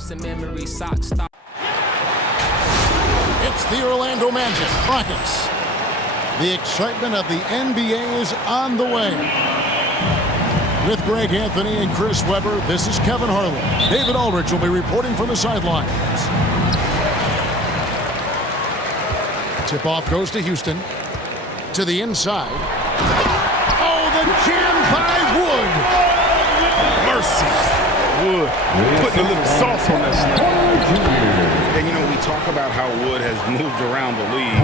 house and memory socks. Stop. It's the Orlando Magic Rockets. The excitement of the NBA is on the way. With Greg Anthony and Chris Webber, this is Kevin Harlan. David Aldridge will be reporting from the sidelines. Tip-off goes to Houston. To the inside. Oh, the jam by Wood. Mercy. Wood putting a little sauce on that snap. And, you know, we talk about how Wood has moved around the league.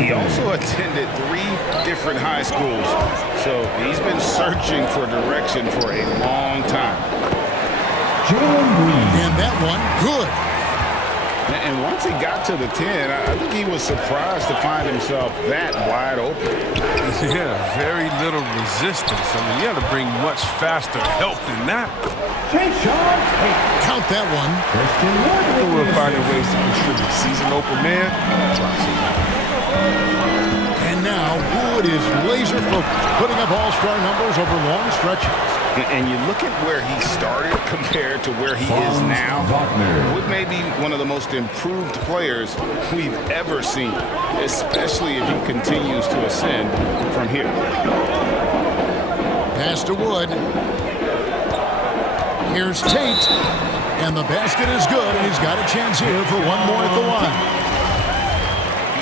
He also attended 3 different high schools. So he's been searching for direction for a long time. And that one, good. And once he got to the 10, I think he was surprised to find himself that wide open. Yeah, very little resistance. I mean, you got to bring much faster help than that. Count that one. We're finding ways to contribute. Season open man. And now Wood is laser focused, putting up all-star numbers over long stretches. And you look at where he started compared to where he is now. Wood may be one of the most improved players we've ever seen, especially if he continues to ascend from here. Pass to Wood. Here's Tate. And the basket is good, and he's got a chance here for one more at the line.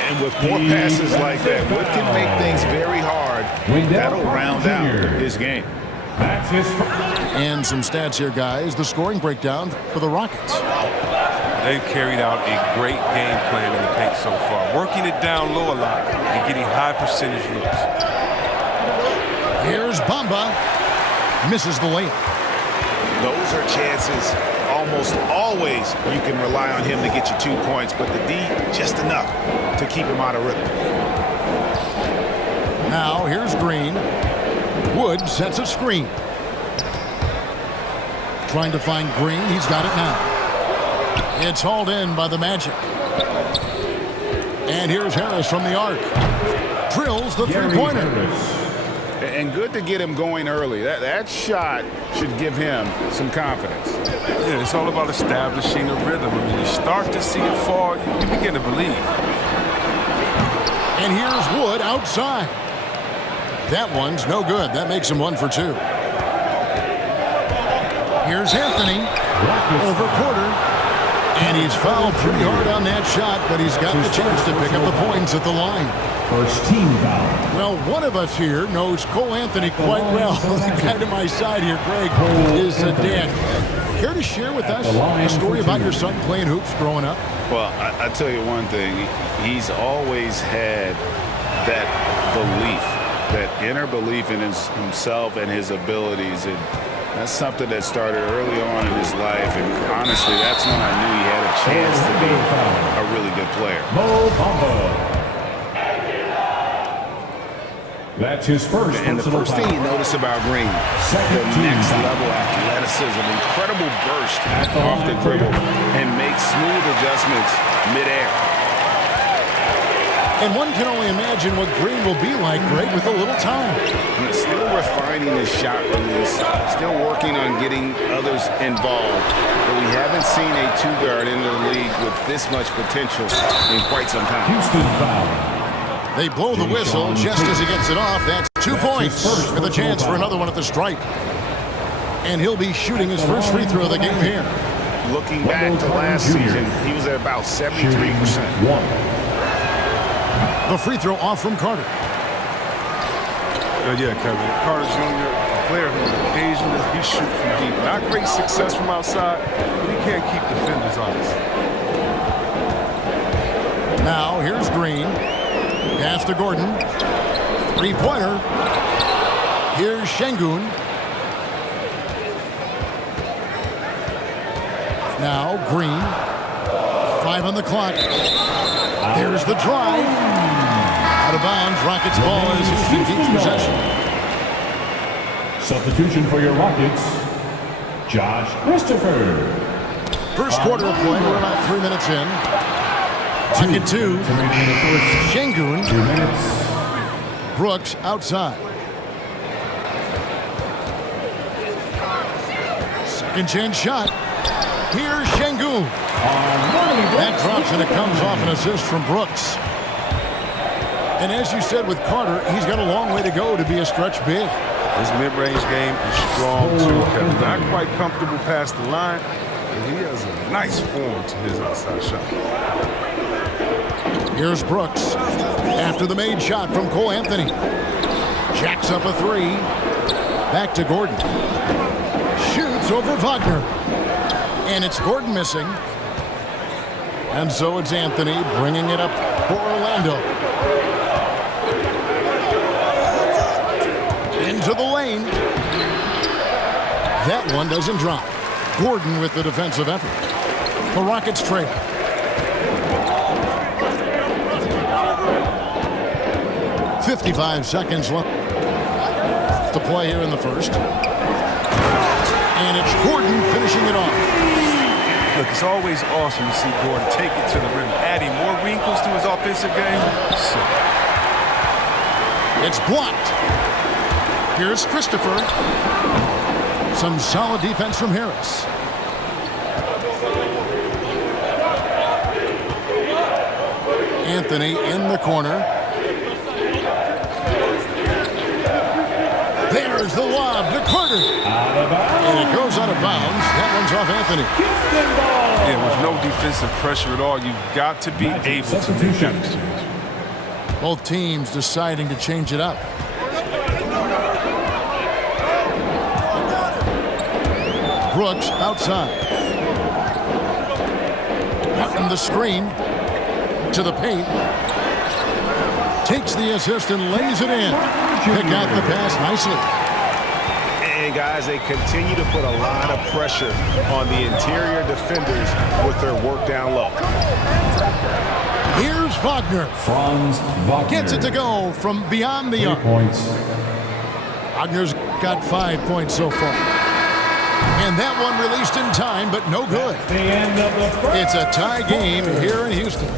And with more passes like that, Wood can make things very hard. That'll round out his game. And some stats here, guys. The scoring breakdown for the Rockets. They've carried out a great game plan in the paint so far. Working it down low a lot and getting high percentage looks. Here's Bamba. Misses the layup. Those are chances almost always you can rely on him to get you 2 points, but the D just enough to keep him out of rhythm. Now here's Green. Wood sets a screen. Trying to find Green. He's got it now. It's hauled in by the Magic. And here's Harris from the arc. Drills the three-pointer. And good to get him going early. That shot should give him some confidence. Yeah, it's all about establishing a rhythm. I mean, you start to see it fall, you begin to believe. And here's Wood outside. That one's no good. That makes him 1 for 2. Here's Anthony over Porter. And he's fouled pretty hard on that shot, but he's got the chance to pick up the points at the line. First team foul. Well, one of us here knows Cole Anthony quite well. The guy to my side here, Greg, is a dad. Care to share with us a story about your son playing hoops growing up? Well, I tell you one thing. He's always had that belief, that inner belief in himself and his abilities. And that's something that started early on in his life. And honestly, that's when I knew he had a chance to be a really good player. Mo Bamba. That's his first. And the first thing you notice about Green, the next level athleticism, incredible burst off the dribble, and makes smooth adjustments midair. And one can only imagine what Green will be like, Greg, with a little time. And still refining his shot release, still working on getting others involved. But we haven't seen a two-guard into the league with this much potential in quite some time. Houston foul. They blow the whistle just as he gets it off. That's 2 points with a chance for another one at the stripe. And he'll be shooting his first free throw of the game here. Looking back to last season, he was at about 73%. The free throw off from Carter. Yeah, Kevin. Carter Jr., a player who occasionally he shoots from deep. Not great success from outside, but he can't keep defenders honest. Now here's Green. Pass to Gordon. Three-pointer. Here's Şengün. Now Green. 5 on the clock. There's the drive. Out of bounds. Rockets ball as Houston keeps possession. Substitution for your Rockets, Josh Christopher. First quarter of play. We're about 3 minutes in. Pocket 2. Şengün. 2 minutes. Brooks outside. Second chance shot. Here's Şengün. That drops and it comes off an assist from Brooks. And as you said with Carter, he's got a long way to go to be a stretch big. His mid-range game is strong too, Kevin. Not quite comfortable past the line, but he has a nice form to his outside shot. Here's Brooks after the made shot from Cole Anthony. Jacks up a three. Back to Gordon. Shoots over Wagner. And it's Gordon missing. And so it's Anthony bringing it up for Orlando. Into the lane. That one doesn't drop. Gordon with the defensive effort. The Rockets trail. .55 seconds left to play here in the first. And it's Gordon finishing it off. Look, it's always awesome to see Gordon take it to the rim, adding more wrinkles to his offensive game. So. It's blocked. Here's Christopher. Some solid defense from Harris. Anthony in the corner. There's the lob to Carter. And it goes out of bounds. That one's off Anthony. Yeah, with no defensive pressure at all, you've got to be able to make that exchange. Both teams deciding to change it up. Brooks outside. Martin the screen to the paint. Takes the assist and lays it in. Pick out the pass nicely. And guys, they continue to put a lot of pressure on the interior defenders with their work down low. Here's Wagner. Franz Wagner. Gets it to go from beyond the arc. Points. Wagner's got 5 points so far. And that one released in time, but no good. The end of the first. It's a tie game here in Houston.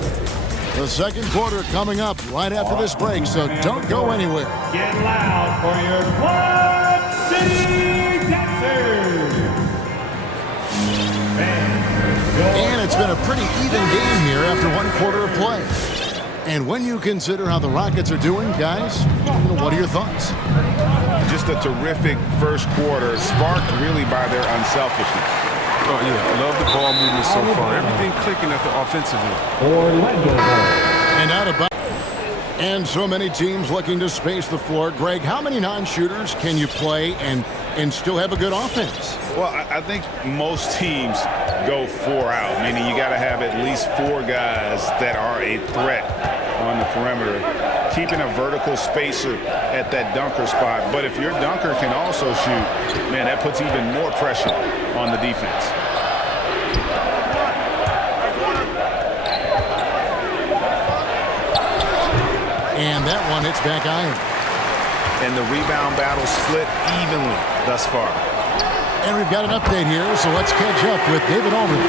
The second quarter coming up right after this break, so don't go anywhere. Get loud for your Quad City Dancers. And it's been a pretty even game here after one quarter of play. And when you consider how the Rockets are doing, guys, what are your thoughts? Just a terrific first quarter, sparked really by their unselfishness. Oh, yeah, I love the ball movement so far. Everything clicking at the offensive end. Orlando ball. And out of bounds. And so many teams looking to space the floor. Greg, how many non-shooters can you play and still have a good offense? Well, I think most teams go 4 out, meaning you got to have at least 4 guys that are a threat on the perimeter, keeping a vertical spacer at that dunker spot. But if your dunker can also shoot, man, that puts even more pressure on the defense. And that one hits back iron. And the rebound battle split evenly thus far. And we've got an update here, so let's catch up with David Aldridge.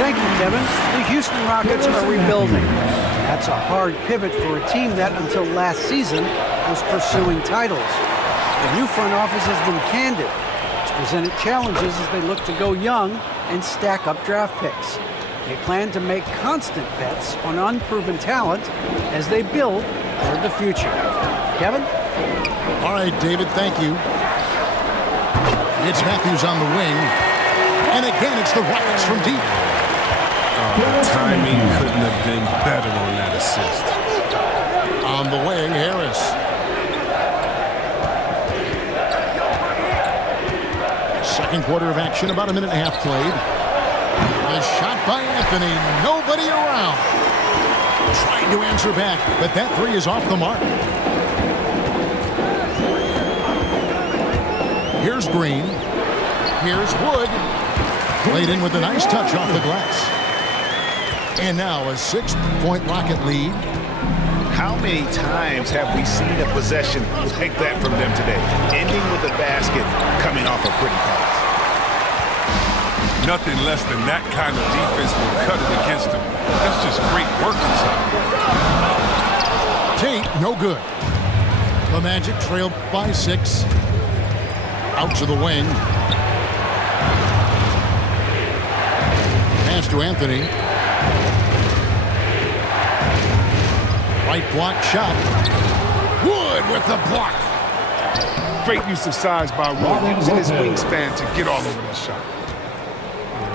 Thank you, Kevin. The Houston Rockets are rebuilding. That's a hard pivot for a team that, until last season, was pursuing titles. The new front office has been candid. It's presented challenges as they look to go young and stack up draft picks. They plan to make constant bets on unproven talent as they build toward the future. Kevin? All right, David, thank you. It's Matthews on the wing. And again, it's the Rockets from deep. The timing couldn't have been better on that assist. On the wing, Harris. Second quarter of action, about a minute and a half played. A shot by Anthony, nobody around. Trying to answer back, but that three is off the mark. Here's Green. Here's Wood. Played in with a nice touch off the glass. And now a 6-point Rocket lead. How many times have we seen a possession like that from them today, ending with a basket coming off a pretty pass? Nothing less than that kind of defense will cut it against them. That's just great work inside. Tate, no good. The Magic trail by 6. Out to the wing. to Anthony. Right block shot. Wood with the block. Great use of size by Wood, using his wingspan to get all over that shot.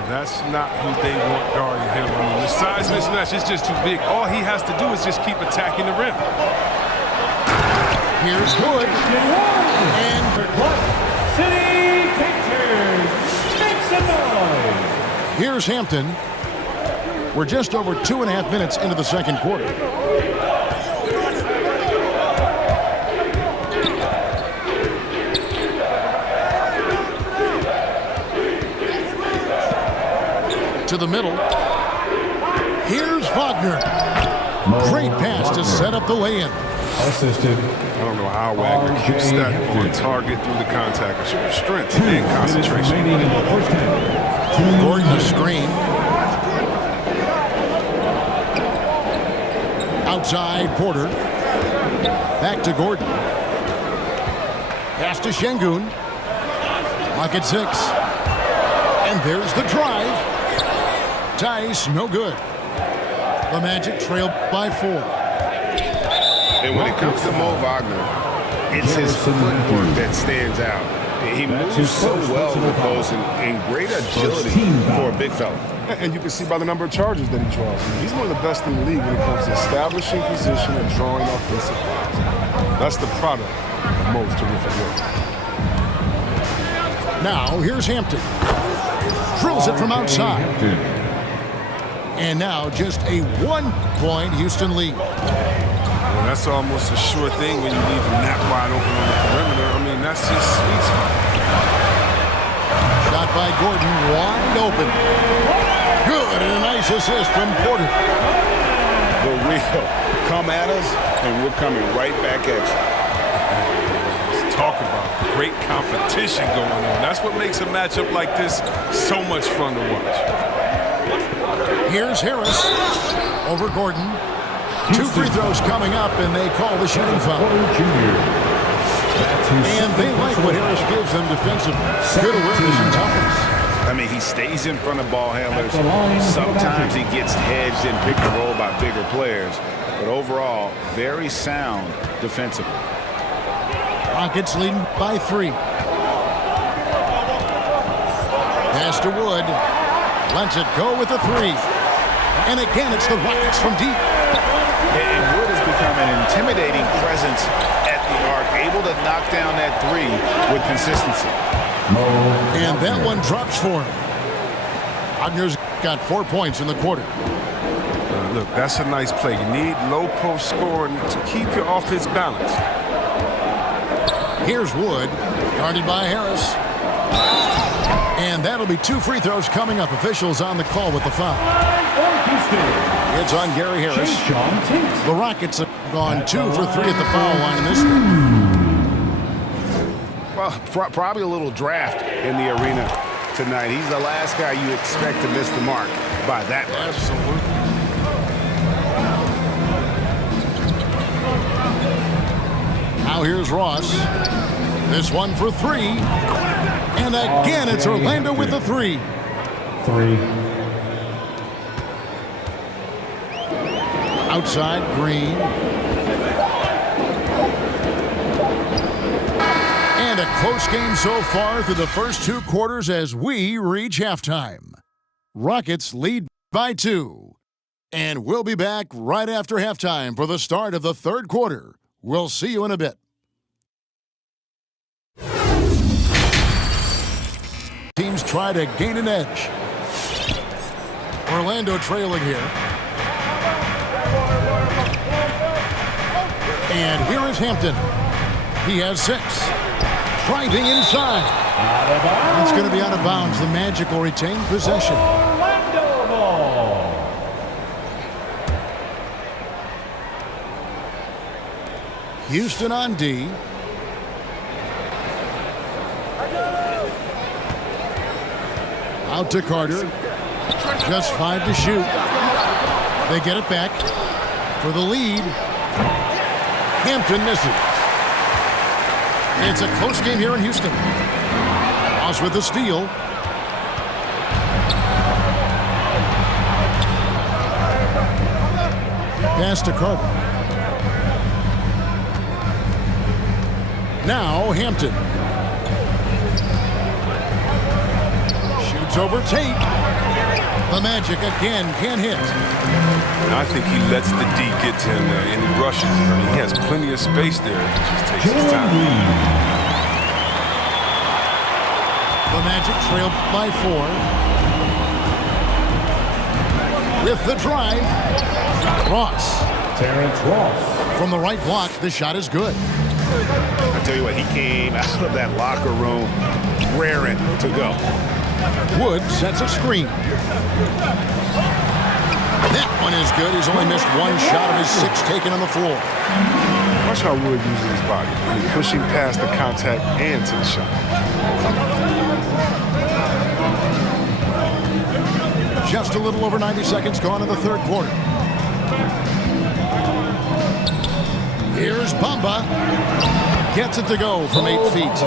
That's not who they want guarding him. I mean, the size mismatch is just too big. All he has to do is just keep attacking the rim. Here's Wood. And City Pictures, make some noise. here's Hampton. We're just over 2.5 minutes into the second quarter. To the middle. Here's Wagner. Great pass to set up the lay-in. Assisted. I don't know how Wagner keeps that on target through the contact. It shows strength and concentration. Remaining in the first half. Gordon a screen. Outside Porter. Back to Gordon. Pass to Şengün. Pocket 6. And there's the drive. Tice, no good. The Magic trail by 4. And when it comes to Mo Wagner, it's his footwork that stands out. He moves so well with those and great agility for a big fella. And you can see by the number of charges that he draws. He's one of the best in the league when it comes to establishing position and drawing offensive fouls. That's the product of Mo's terrific work. Now, here's Hampton. Drills it from outside. And now just a 1-point Houston lead. Well, that's almost a sure thing when you leave him that wide open on the perimeter. I mean, that's his sweet spot. Shot by Gordon, wide open. Good, and a nice assist from Porter. The real come at us, and we're coming right back at you. Let's talk about great competition going on. That's what makes a matchup like this so much fun to watch. Here's Harris over Gordon. 2 free throws coming up, and they call the shooting foul. And they like what Harris gives them defensively. Good awareness and toughness. I mean, he stays in front of ball handlers. Sometimes he gets hedged and picked and rolled by bigger players. But overall, very sound defensively. Rockets leading by 3. Pass to Wood. Lets it go with a 3. And again, it's the Rockets from deep. And Wood has become an intimidating presence at the arc, able to knock down that 3 with consistency. And that one drops for him. Wagner's got 4 points in the quarter. Look, that's a nice play. You need low post scoring to keep you off his balance. Here's Wood, guarded by Harris. And that'll be 2 free throws coming up. Officials on the call with the foul. It's on Gary Harris. The Rockets have gone 2 for 3 at the foul line in this game. Well, probably a little draft in the arena tonight. He's the last guy you expect to miss the mark by that much. Absolutely. Now here's Ross. This one for 3. And again, it's Orlando with the 3. 3. Outside, Green. And a close game so far through the first 2 quarters as we reach halftime. Rockets lead by 2. And we'll be back right after halftime for the start of the third quarter. We'll see you in a bit. Teams try to gain an edge. Orlando trailing here. And here is Hampton. He has 6. Driving inside. It's going to be out of bounds. The Magic will retain possession. Orlando ball. Houston on D. Out to Carter. Just 5 to shoot. They get it back for the lead. Hampton misses. It's a close game here in Houston. Ross with the steal. Pass to Carter. Now Hampton. Shoots over Tate. The Magic again can't hit. I think he lets the D get to him there, and he rushes. I mean, he has plenty of space there if he just takes his time. The Magic trail by 4. With the drive, Ross. Terrence Ross. From the right block, the shot is good. I tell you what, he came out of that locker room raring to go. Wood sets a screen. That one is good. He's only missed one shot of his 6 taken on the floor. Watch how Wood uses his body. I mean, pushing past the contact and to the shot. Just a little over 90 seconds gone in the third quarter. Here's Bamba. Gets it to go from 8 feet.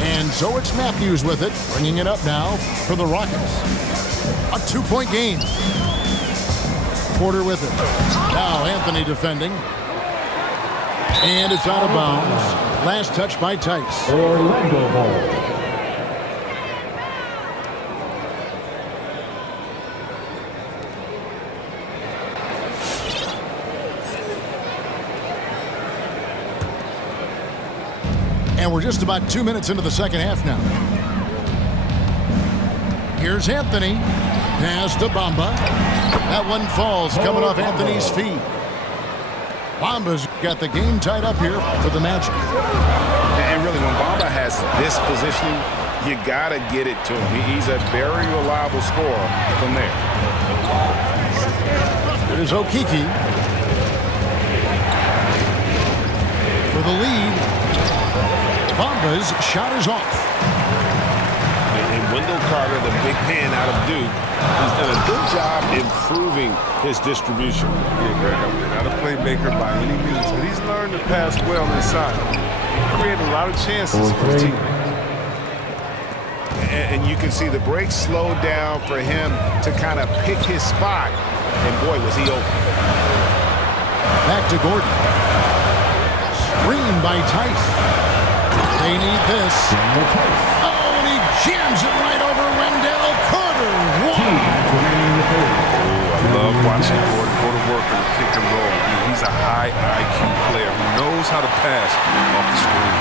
And so it's Matthews with it, bringing it up now for the Rockets. A 2-point game. Porter with it. Now Anthony defending. And it's out of bounds. Last touch by Tice. Orlando ball. And we're just about 2 minutes into the second half now. Here's Anthony. Pass to Bamba. That one falls coming off Anthony's feet. Bamba's got the game tied up here for the Magic. And really, when Bamba has this positioning, you got to get it to him. He's a very reliable scorer from there. Here's Okiki. For the lead. Bamba's shot is off. And Wendell Carter, the big man out of Duke, has done a good job improving his distribution. Yeah, Greg, I mean, not a playmaker by any means, but he's learned to pass well inside. He created a lot of chances for his team. And you can see the break slowed down for him to kind of pick his spot. And boy, was he open. Back to Gordon. Screen by Tice. They need this. Oh, and he jams it right over Wendell Carter. I love watching Gordon go to work in the pick and roll. I mean, he's a high IQ player who knows how to pass off the screen.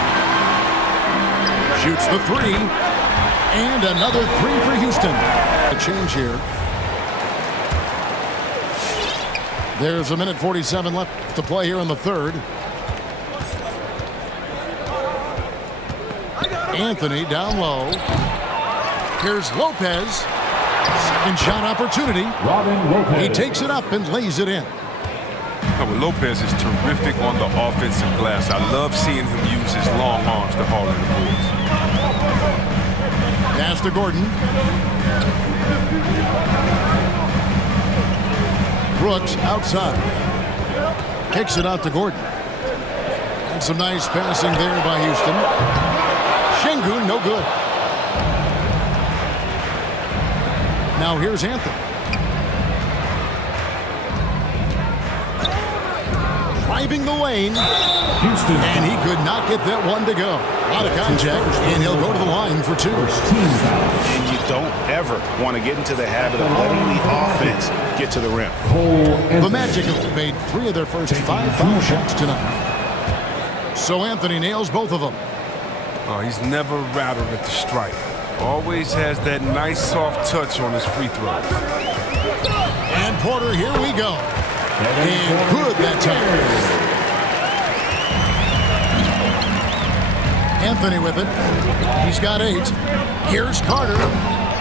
Shoots the 3. And another 3 for Houston. A change here. There's a minute 47 left to play here in the third. Anthony down low. Here's Lopez. Second shot opportunity. Robin Lopez. He takes it up and lays it in. Oh, well, Lopez is terrific on the offensive glass. I love seeing him use his long arms to haul in the boards. Pass to Gordon. Brooks outside. Kicks it out to Gordon. And some nice passing there by Houston. Şengün, no good. Now here's Anthony. Driving the lane. Houston. And he could not get that one to go. Out of contact, and he'll go to the line for 2. And you don't ever want to get into the habit of letting the offense get to the rim. The Magic have made 3 of their first 5 foul shots tonight. So Anthony nails both of them. Oh, he's never rattled at the stripe. Always has that nice soft touch on his free throws. And Porter, here we go. And good that time. Anthony with it. He's got 8. Here's Carter.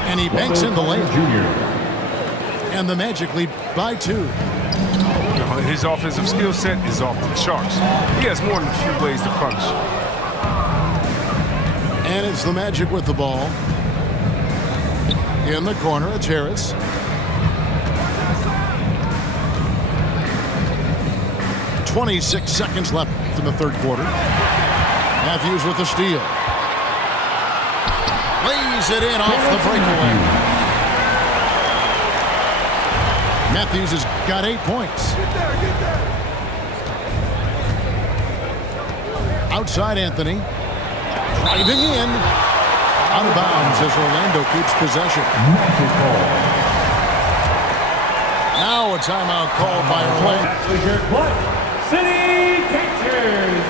And he banks in the lane. And the Magic lead by 2. His offensive skill set is off the charts. He has more than a few ways to punish. And it's the Magic with the ball. In the corner, it's Harris. .26 seconds left in the third quarter. Matthews with the steal. Lays lays it in off the breakaway. Matthews has got 8 points. Outside Anthony. Driving in. Out of bounds as Orlando keeps possession. Now a timeout called by Orlando. That was your clutch. City Pictures.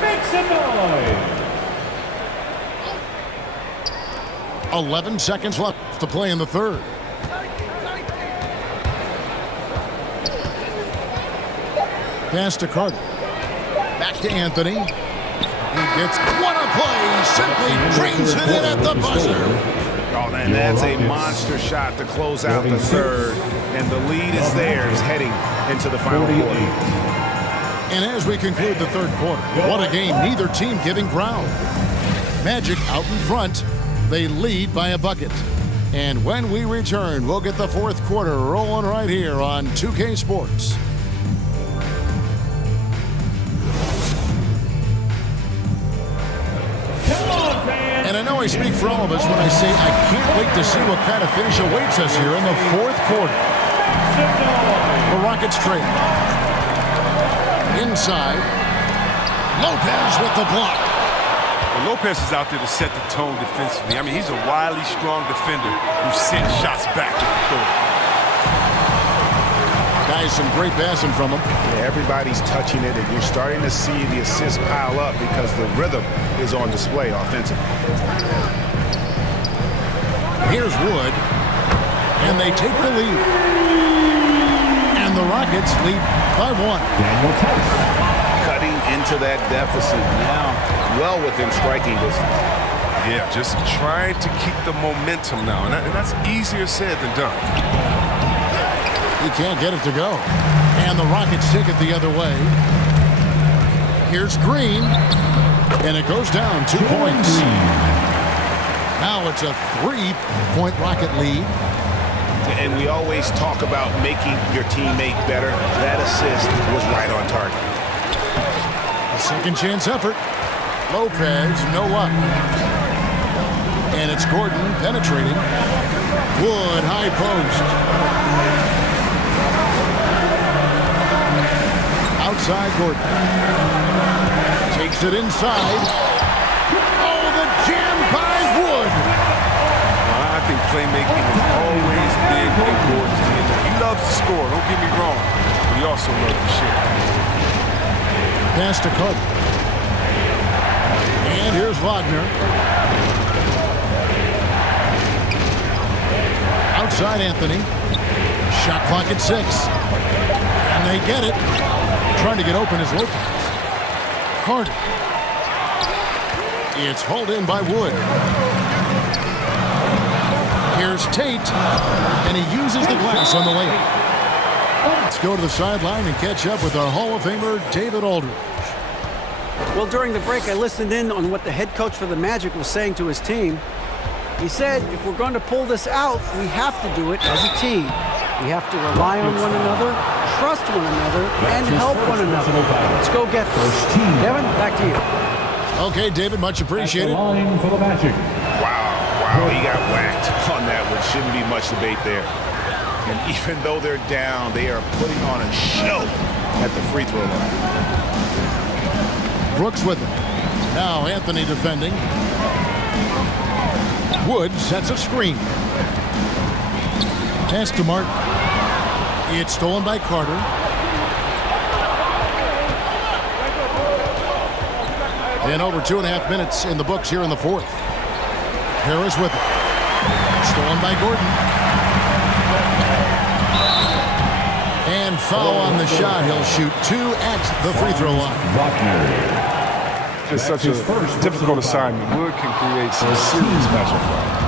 Make some noise. 11 seconds left to play in the third. Pass to Carter. Back to Anthony. He gets what a play. Simply drains it in at the buzzer. Oh, and that's a monster shot to close out the third. And the lead is theirs heading into the final quarter. And as we conclude the third quarter, what a game. Neither team giving ground. Magic out in front. They lead by a bucket. And when we return, we'll get the fourth quarter rolling right here on 2K Sports. And I know I speak for all of us when I say I can't wait to see what kind of finish awaits us here in the fourth quarter. The Rockets trail. Inside. Lopez with the block. Well, Lopez is out there to set the tone defensively. I mean, he's a wily, strong defender who sends shots back with authority. Guys, some great passing from him. Yeah, everybody's touching it, and you're starting to see the assists pile up because the rhythm is on display offensively. Here's Wood, and they take the lead. And the Rockets lead by 1. Daniel Tice. Cutting into that deficit now, well within striking distance. Yeah, just trying to keep the momentum now, and that's easier said than done. He can't get it to go. And the Rockets take it the other way. Here's Green. And it goes down 2 points. Now it's a 3-point Rocket lead. And we always talk about making your teammate better. That assist was right on target. A second chance effort. Lopez, no luck. And it's Gordon penetrating. Wood, high post. Outside Gordon. Takes it inside. Oh, the jam by Wood. I think playmaking is always big in Gordon's team. He loves to score, don't get me wrong, but he also loves to share. Pass to Carter. And here's Wagner. Outside Anthony. Shot clock at 6. And they get it. Trying to get open is Lopez. Carter. It's hauled in by Wood. Here's Tate. And he uses the glass on the layup. Let's go to the sideline and catch up with our Hall of Famer, David Aldridge. Well, during the break, I listened in on what the head coach for the Magic was saying to his team. He said, if we're going to pull this out, we have to do it as a team. We have to rely on one another, trust one another, and help one another. Let's go get this. Kevin, back to you. Okay, David, much appreciated. Line for the Magic. Wow, he got whacked on that one. Shouldn't be much debate there. And even though they're down, they are putting on a show at the free throw line. Brooks with it. Now Anthony defending. Wood sets a screen. Pass to Martin. It's stolen by Carter. And over 2.5 minutes in the books here in the fourth. Harris with it. Stolen by Gordon. And foul on the shot. He'll shoot 2 at the free throw line. Just such a difficult assignment. Wood can create some serious matchup problems.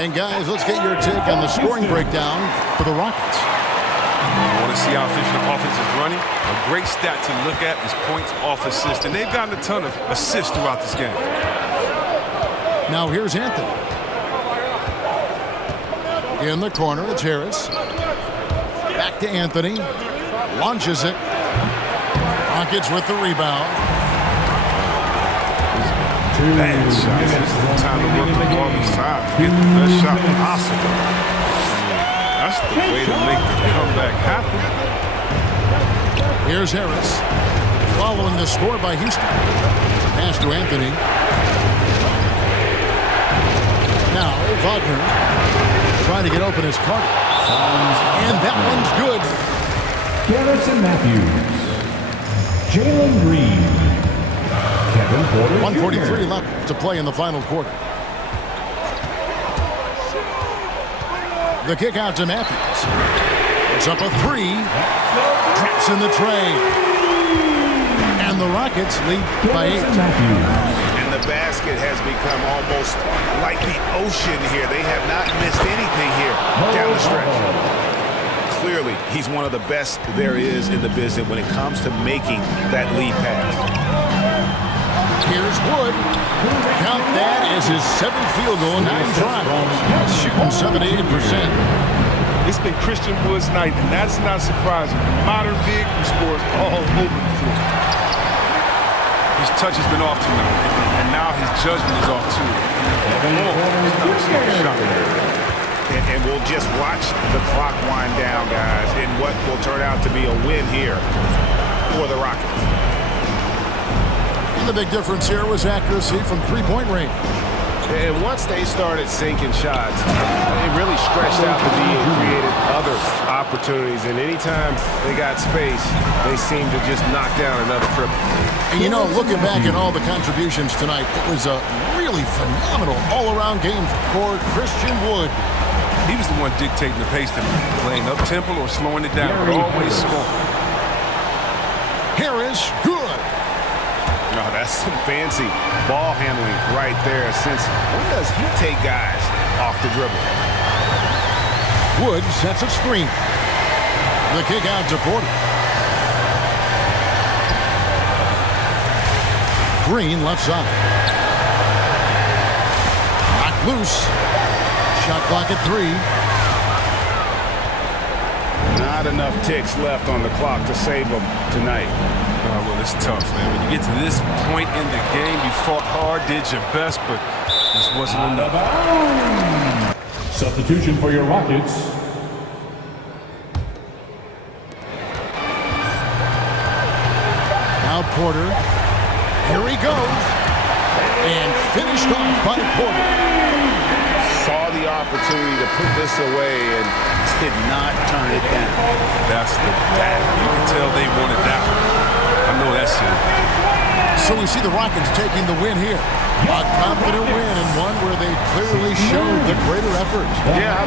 And guys, let's get your take on the scoring breakdown for the Rockets. You want to see how efficient the offense is running? A great stat to look at is points off assist, and they've gotten a ton of assists throughout this game. Now here's Anthony. In the corner, it's Harris. Back to Anthony. Launches it. Rockets with the rebound. bad shots. This is the time to work the ball inside to get the best shot possible. That's the way to make the comeback happen. Here's Harris. Following the score by Houston. Pass to Anthony. Now Wagner trying to get open his Carter. And that one's good. Garrison Matthews. Jalen Green. Kevin Porter 1:43 Jr. left to play in the final quarter. The kick out to Matthews. It's up a three. Traps in the tray. And the Rockets lead by 8. And the basket has become almost like the ocean here. They have not missed anything here down the stretch. Clearly, he's one of the best there is in the business when it comes to making that lead pass. Here's Wood. Count that as his 7th field goal in 9 tries. Shooting 78%. It's been Christian Wood's night, and that's not surprising. Modern big who scores all over the floor. His touch has been off tonight, and now his judgment is off too. And we'll just watch the clock wind down, guys, in what will turn out to be a win here for the Rockets. And the big difference here was accuracy from three-point range. And once they started sinking shots, they really stretched out the D and created other opportunities. And anytime they got space, they seemed to just knock down another triple. And you know, looking back at all the contributions tonight, it was a really phenomenal all-around game for Christian Wood. He was the one dictating the pace to me, playing up-tempo or slowing it down, but always scoring. Harris, good. No, that's some fancy ball handling right there. Since when does he take guys off the dribble? Wood sets a screen. The kick out to Porter. Green left side. Knocked loose. Shot clock at 3. Not enough ticks left on the clock to save them tonight. Well, it's tough, man. When you get to this point in the game, you fought hard, did your best, but this wasn't enough. Substitution for your Rockets. Now Porter. Here he goes. And finished off by Porter. Saw the opportunity to put this away and did not turn it down. That's the battle. You can tell they wanted that one. I know that's it. So we see the Rockets taking the win here. A confident win and one where they clearly showed the greater effort. Yeah,